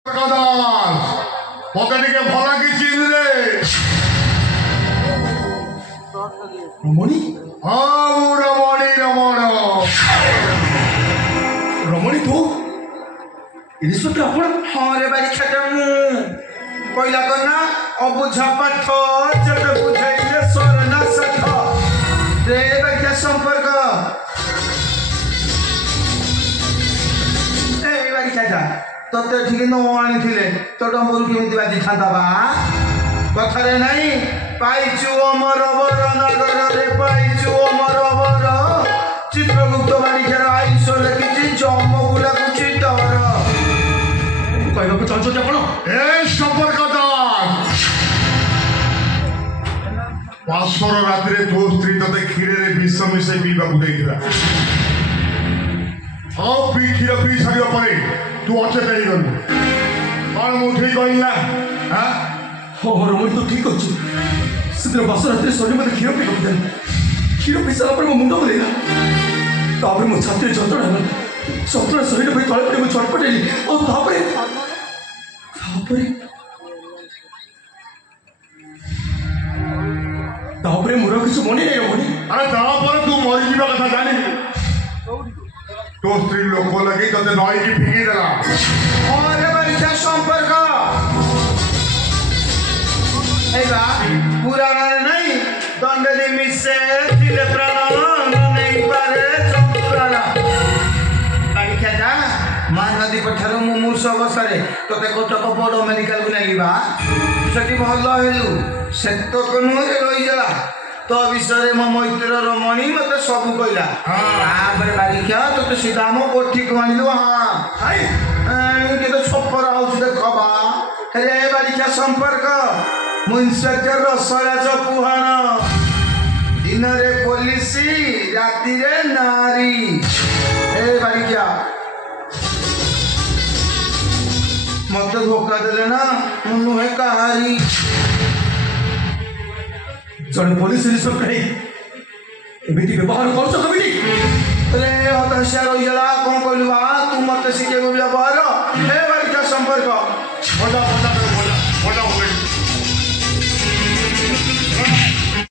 মতে টিকে ভলা কি চিনলে রমণী রমণী রমণ রমণী তো সত্যি আপনার हाँ रे बारी छटे मु कोइला करना अबुझा पाठ जब बुझाइले स्वर न सठ रे बारी क्या संपर्क ए बारी क्या तते ठीक न आनी थिले तो डमरू केमिति बाजी थांदा बा कथारे नाही पाइचु अमर वर नगर रे पाइचु अमर वर चित्रगुप्त बारी केर आयुष लेखिछि जमगुला कुछि डर कहवाक चाहते आपण ए संपर्कदार पाशर रात्रि तो स्त्री तते क्षीर विष मिसे पीवा देता हाँ पी क्षीर पी सारे पर तू अचेत हो गलु कौन मु ठीक कहला हाँ हाँ रमणी तो ठीक अच्छे से बास रात शनि मत क्षीर पी रखी क्षीर पी सारा मो मुंड बुलेगा तापर मो छाती जंत्रणा है जंत्रणा शरीर भाई तले पड़े छटपटेली और तापरे मोर किछ मनी नहीं रमणी अरे तापर तू मरी जीवा कथा जानी तो स्त्री लोक लगे तते नई की फिकी देला अरे बारी क्या संपर्क एबा पुराना नहीं दंडे मिसे दिले प्राण नहीं पारे चंद्राना बारी क्या जा महानदी पठार मुमूर्ष अवसर तोते कटक बड़ मेडिकल को लगे सेठी भल हेलु सेतक नुहे रही गला तो विषय मो मैत्र रमणी मत सब कहला बारिका तो सीधा मो कोठी को आनिलु हाँ के तो छपर आउछ देखबा रे बारिका संपर्क मुंसकर रसराज पुहाण दिन रे पुलिस राति रे नारी ए बारिका मत धोखा देले ना नुहे कहारी जड़े पुलिस इन्स्पेक्टर एमिति व्यवहार कर कमिटी रे हताशा रही गला कौन कहलु तू मत शिखे व्यवहार हे बारिका संपर्क